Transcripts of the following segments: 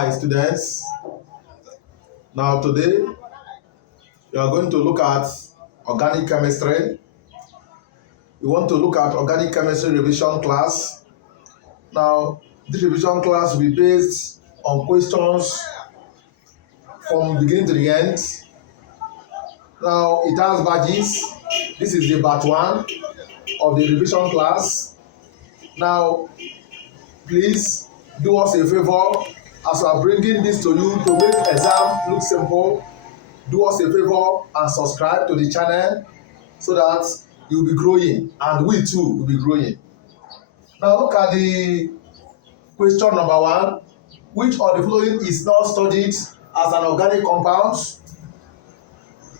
Hi students. Now today we are going to look at organic chemistry. We want to look at organic chemistry revision class. Now this revision class will be based on questions from beginning to the end. Now it has badges. This is the batch 1 of the revision class. Now please do us a favor as we are bringing this to you to make exam look simple. Do us a favor and subscribe to the channel so that you'll be growing and we too will be growing. Now look at the question number 1. Which of the following is not studied as an organic compound?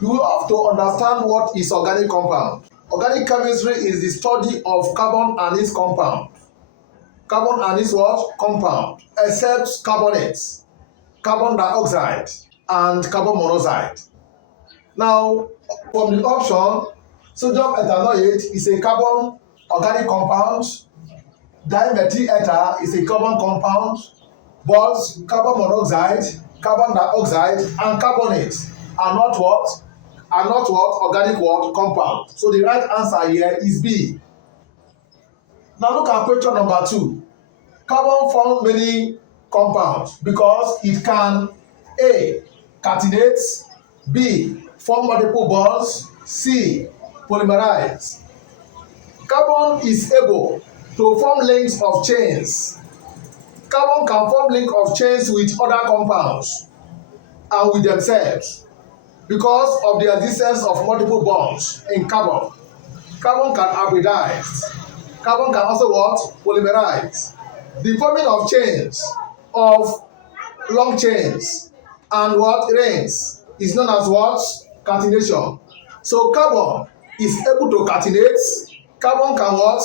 You have to understand what is organic compound. Organic chemistry is the study of carbon and its compound. Carbon and its what? Compound. Except carbonates, carbon dioxide, and carbon monoxide. Now, from the option, sodium ethanoate is a carbon organic compound, dimethyl ether is a carbon compound, but carbon monoxide, carbon dioxide, and carbonate are not what? Organic what? Compound. So the right answer here is B. Now look at question number 2. Carbon forms many compounds because it can A. Catenate, B. Form multiple bonds, C. Polymerize. Carbon is able to form links of chains. Carbon can form link of chains with other compounds and with themselves because of the existence of multiple bonds in carbon. Carbon can hybridize. Carbon can also what? Polymerize. The forming of chains, of long chains and what? Rings is known as what? Catenation. So carbon is able to catenate. Carbon can what?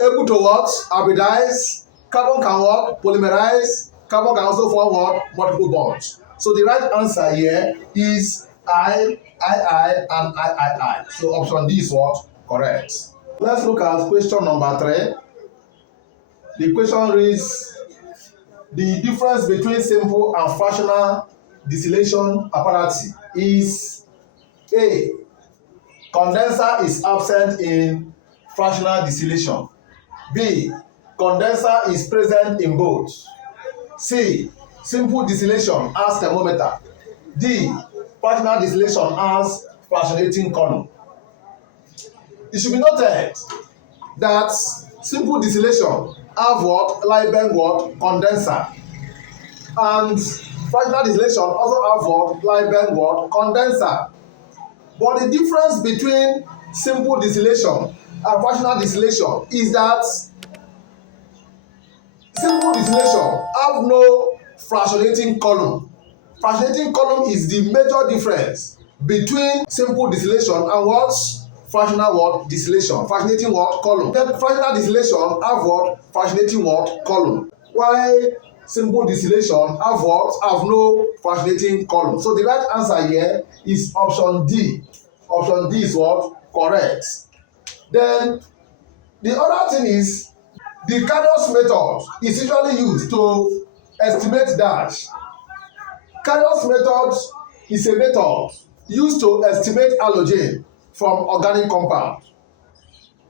Able to what? Hybridize. Carbon can what? Polymerize. Carbon can also form what? Multiple bonds. So the right answer here is I, and I. So option D is what? Correct. Let's look at question number 3. The question reads, the difference between simple and fractional distillation apparatus is A. Condenser is absent in fractional distillation. B. Condenser is present in both. C. Simple distillation has thermometer. D. Fractional distillation has fractionating column. It should be noted that simple distillation have what? Liebig what? Condenser. And fractional distillation also have what? Liebig what? Condenser. But the difference between simple distillation and fractional distillation is that simple distillation have no fractionating column. Fractionating column is the major difference between simple distillation and what? Fractional what? Distillation. Fractionating what? Column. Then fractional distillation have what? Fractionating what? Column. While simple distillation have what? Have no fractionating column. So the right answer here is option D. Option D is what? Correct. Then the other thing is the Carnot method is usually used to estimate dash. Carnot method is a method used to estimate halogen from organic compound.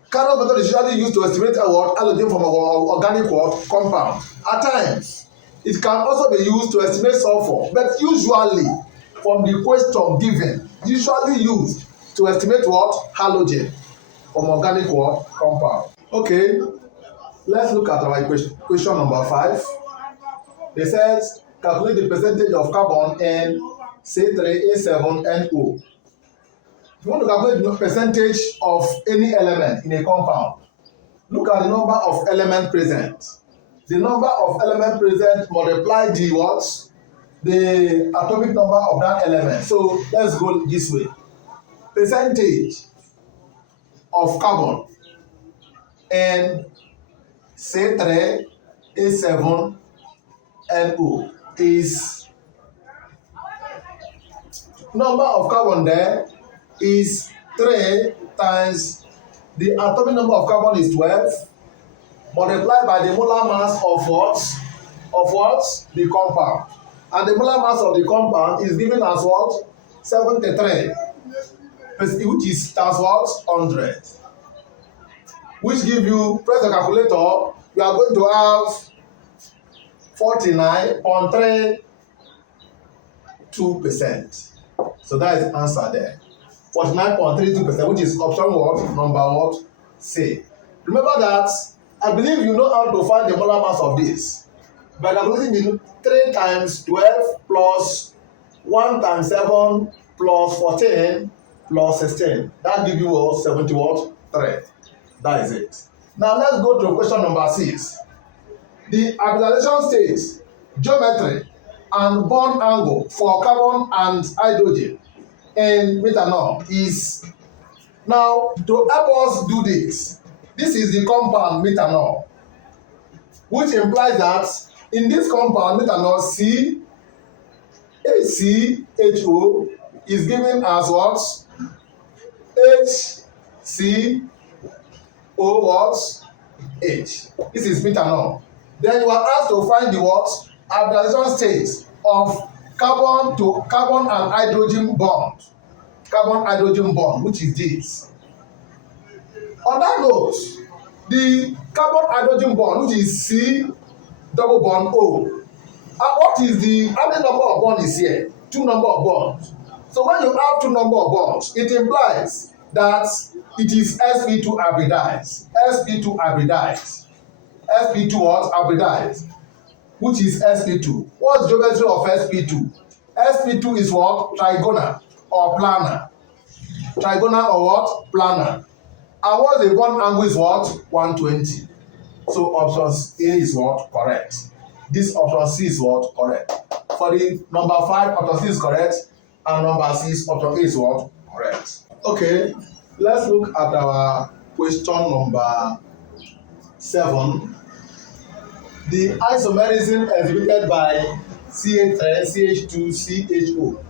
Carnot method is usually used to estimate halogen from organic compound. At times, it can also be used to estimate sulfur, but usually, from the question given, usually used to estimate what? Halogen from organic compound. Okay, let's look at our question number 5. It says, calculate the percentage of carbon in C3H7NO. If you want to calculate the percentage of any element in a compound, look at the number of elements present. The number of elements present multiply the what? The atomic number of that element. So let's go this way. Percentage of carbon in C3H7NO is number of carbon there is 3 times the atomic number of carbon is 12 multiplied by the molar mass of what? of what? The compound. And the molar mass of the compound is given as what? 73, which is times what? 100. Which give you, press the calculator, you are going to have 49.32%. So that is the answer there. 49.32%, which is option what? Number what? C. Remember that, I believe you know how to find the molar mass of this. By calculating the 3 times 12 plus 1 times 7 plus 14 plus 16. That gives you what? 73. That is it. Now let's go to question number 6. The hybridization state, geometry, and bond angle for carbon and hydrogen in methanol is. Now, to help us do this, this is the compound methanol, which implies that in this compound methanol, HCHO is given as what? HCO what? H. This is methanol. Then you are asked to find the what? Hybridization state of carbon and hydrogen bond. Carbon-hydrogen bond, which is this. On that note, the carbon-hydrogen bond, which is C double bond O. What is how many number of bonds is here? 2 number of bonds. So when you have 2 number of bonds, it implies that it is sp2 hybridized. sp2 hybridized. sp2 what? Hybridized. Which is sp2. What's the geometry of sp2? sp2 is what? Trigonal or planar. Trigonal or what? Planar. And what's the bond angle is what? 120. So option A is what? Correct. This option C is what? Correct. For the number 5, option C is correct. And number 6, option A is what? Correct. Okay, let's look at our question number 7. The isomerism exhibited by CH3, CH2, CHO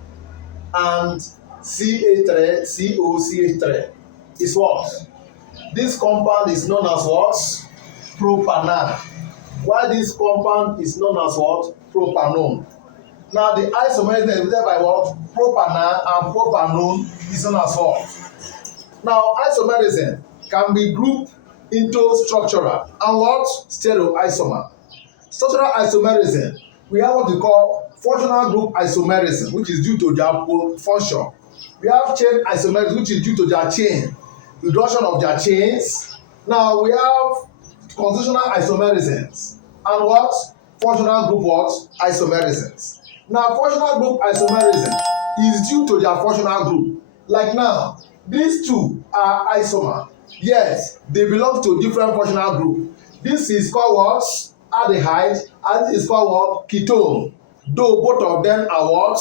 and CH3, CO, CH3 is what? This compound is known as what? Propanol. Why this compound is known as what? Propanol. Now the isomerism exhibited by what? Propanol and propanol is known as what? Now isomerism can be grouped into structural and what? Stereoisomer. Structural isomerism, we have what we call functional group isomerism, which is due to their function. We have chain isomerism, which is due to their chain, reduction of their chains. Now we have constitutional isomerisms and what? Functional group what? Isomerisms. Now functional group isomerism is due to their functional group. Like now, these two are isomer. Yes, they belong to different functional group. This is called what? Aldehyde, and this is called what? Ketone. Though both of them are what?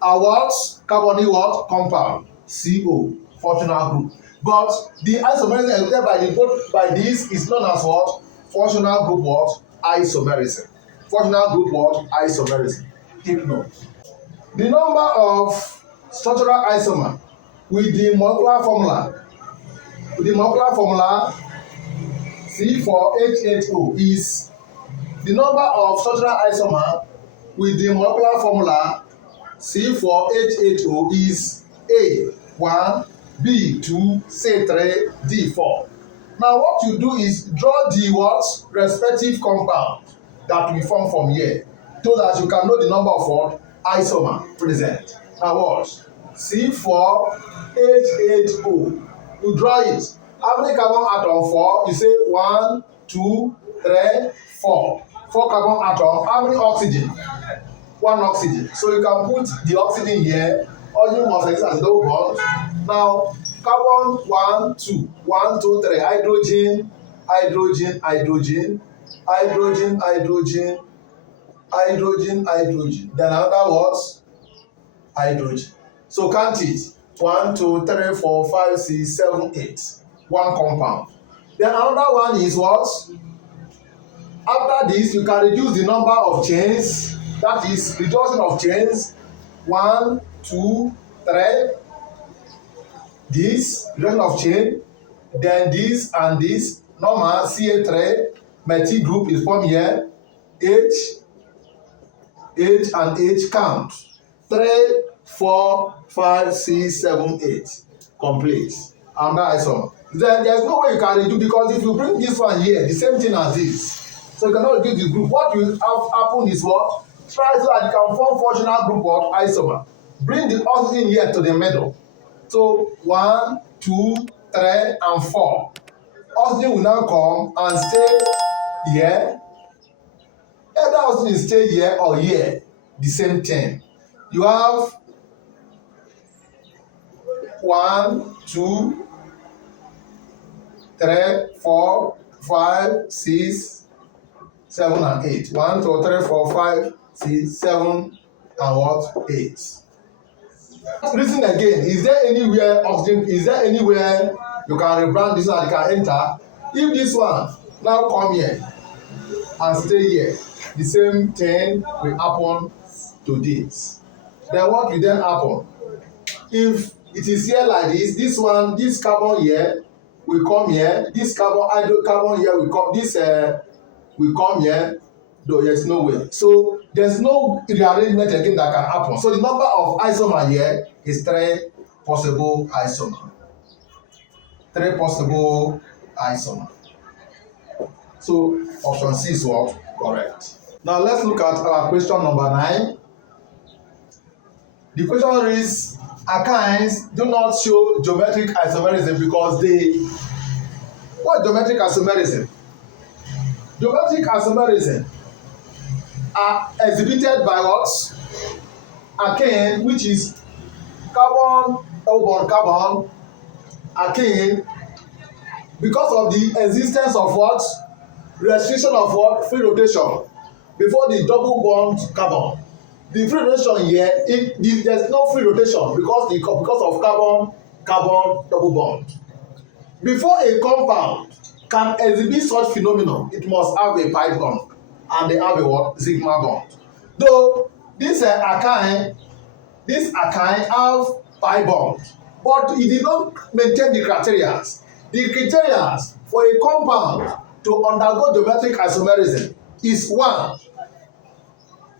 Carbonyl what? Compound. CO, functional group. But the isomerism exhibited by this is known as what? Functional group what? Isomerism. Functional group what? Isomerism. Take note. The number of structural isomer with the molecular formula C4H8O is the number of structural isomer with the molecular formula C4H8O is A1, B2, C3, D4. Now what you do is draw the what? Respective compound that we form from here so that you can know the number of what? Isomer present. Now what? C4H8O. You draw it. How many carbon atom? 4. You say 1, 2, 3, 4. 4 carbon atom. How many oxygen? 1 oxygen. So you can put the oxygen here. Oxygen must exist as double bond. Now carbon 1, 2, 1, 2, 3. Hydrogen, hydrogen, hydrogen, hydrogen, hydrogen, hydrogen, hydrogen. Then another what? Hydrogen. So count it. 1, 2, 3, 4, 5, 6, 7, 8. 1 compound. Then another one is what? After this, you can reduce the number of chains. That is reduction of chains. 1, 2, 3. This reduction of chain. Then this and this. Normal CA3 methyl group is formed here. H H and H count. 3, 4, 5, 6, 7, 8. Complete. Another isomer. Then there's no way you can redo, because if you bring this one here, the same thing as this. So you cannot reduce the group. What will have happen is what? Try so that you can form functional group of isomer. Bring the oxygen here to the middle. So 1, 2, 3, and 4. Oxygen will now come and stay here. Either oxygen stay here or here, the same thing. You have 1, 2, 3, 4, 5, 6, 7, and 8. 1, 2, 3, 4, 5, 6, 7, and what? 8. Listen again. Is there anywhere oxygen? Is there anywhere you can rebrand this one? You can enter. If this one now come here and stay here, the same thing will happen to this. Then what will then happen? If it is here like this one, this carbon here will come here. This hydrocarbon here will come. This will come here. Though there's no way. So there's no rearrangement again that can happen. So the number of isomer here is 3 possible isomer. 3 possible isomer. So option C is what? Correct. Now let's look at our question number 9. The question reads, alkynes do not show geometric isomerism because they. What is geometric isomerism? Geometric isomerism are exhibited by what? Alkane, which is carbon, double bond carbon, alkane, because of the existence of what? Restriction of what? Free rotation before the double bond carbon. The free rotation here, there's no free rotation because of carbon double bond. Before a compound can exhibit such phenomenon, it must have a pi bond, and they have a what? Sigma bond. Though this alkyne have pi bond, but it did not maintain the criteria. The criteria for a compound to undergo geometric isomerism is 1.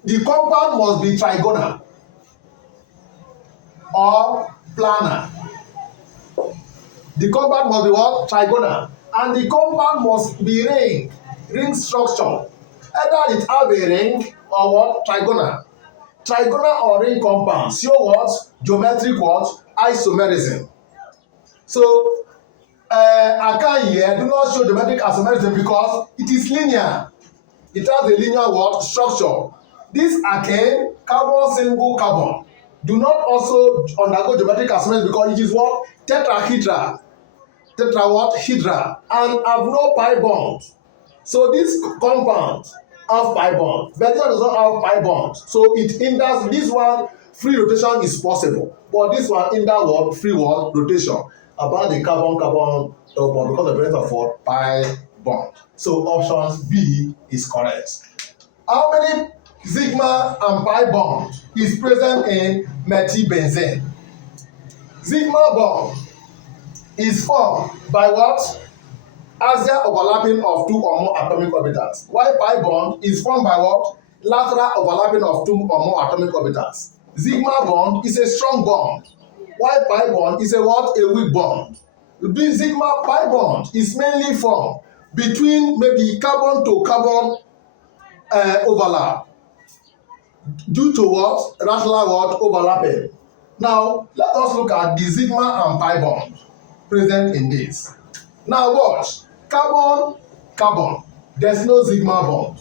The compound must be trigonal or planar. The compound must be what? Trigonal. And the compound must be ring structure. Either it have a ring or what? Trigonal. Trigonal or ring compounds show what? Geometric what? Isomerism. So alkyne here do not show geometric isomerism because it is linear. It has a linear what? Structure. This alkane, carbon single carbon, do not also undergo geometric isomerism because it is what? Tetrahedral. Tetra what? Hydra, and have no pi bond. So this compound have pi bond, but this one does not have pi bond. So it hinders this one. Free rotation is possible, but this one hinder what? Free what? Rotation about the carbon double bond because of the presence of what? Pi bond. So option B is correct. How many sigma and pi bond is present in methylbenzene? Sigma bond is formed by what? Axial overlapping of 2 or more atomic orbitals. While pi bond is formed by what? Lateral overlapping of 2 or more atomic orbitals. Sigma bond is a strong bond, while pi bond is a what? A weak bond. The sigma pi bond is mainly formed between maybe carbon to carbon overlap due to what? Lateral what? Overlapping. Now let us look at the sigma and pi bond present in this. Now watch. Carbon, there's no sigma bond.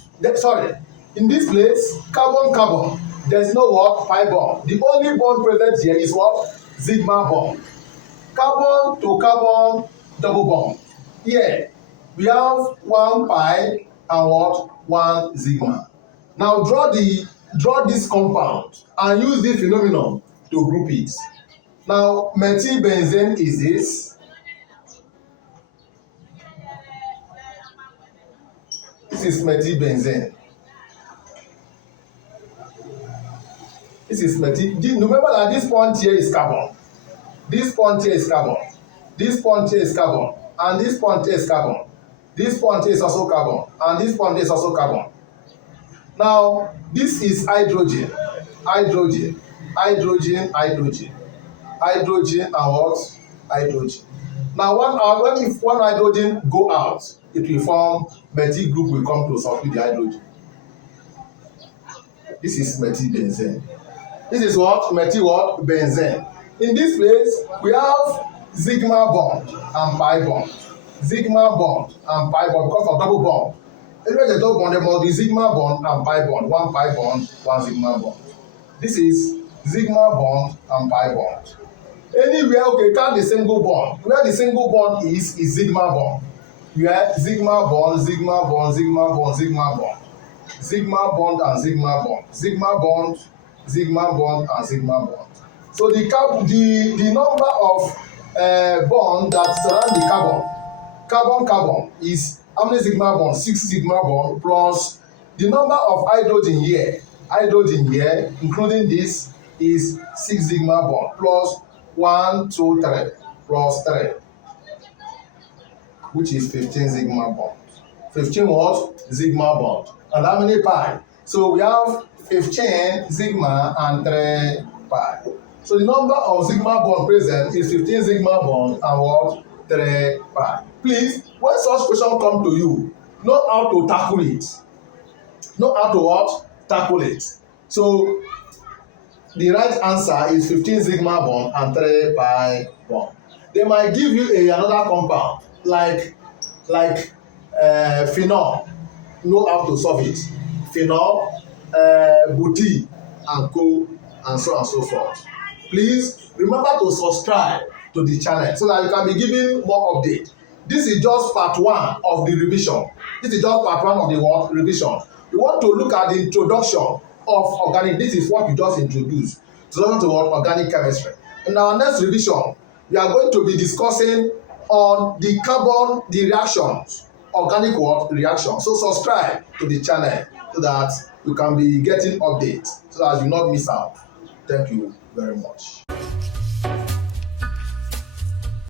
In this place, carbon, there's no what? Pi bond. The only bond present here is what? Sigma bond. Carbon to carbon double bond. Here we have 1 pi and what? 1 sigma. Now draw this compound and use this phenomenon to group it. Now methylbenzene is this. This is methylbenzene. Remember that this point here is carbon. This point here is carbon. This point here is carbon. And this point here is carbon. This point here is also carbon. And this point here is also carbon. Now, this is hydrogen, hydrogen, hydrogen, hydrogen, hydrogen, and what? Hydrogen. Now, if one hydrogen go out, it will form methyl group will come to substitute the hydrogen. This is methylbenzene. This is what? Methyl what? Benzene. In this place, we have sigma bond and pi bond. Sigma bond and pi bond because of double bond. Anyway, the double bond, there must be sigma bond and pi bond. One pi bond, one sigma bond. This is sigma bond and pi bond. Anywhere, okay, count the single bond. Where the single bond is sigma bond. Where sigma bond, sigma bond, sigma bond, sigma bond. Sigma bond and sigma bond. Sigma bond, sigma bond, and sigma bond. So the number of bond that surround the carbon is how many sigma bond? 6 sigma bond plus the number of hydrogen here, including this is 6 sigma bond plus 1, 2, 3 plus 3, which is 15 sigma bond. 15 what? Sigma bond. And how many pi? So we have 15 sigma and 3 pi. So the number of sigma bond present is 15 sigma bond and what? 3 pi. Please, when such question come to you, know how to tackle it. Know how to what? Tackle it. So the right answer is 15 sigma bond and 3 pi bond. They might give you another compound like phenol. Know how to solve it. Phenol, butyl, and co, and so on and so forth. Please remember to subscribe to the channel so that you can be given more update. This is just part 1 of the revision. This is just part 1 of the what? Revision. You want to look at the introduction of organic. This is what we just introduced. Introduction to what? Organic chemistry. In our next revision, we are going to be discussing on the carbon, the reactions, organic what? Reaction. So subscribe to the channel so that you can be getting updates so that you not miss out. Thank you very much.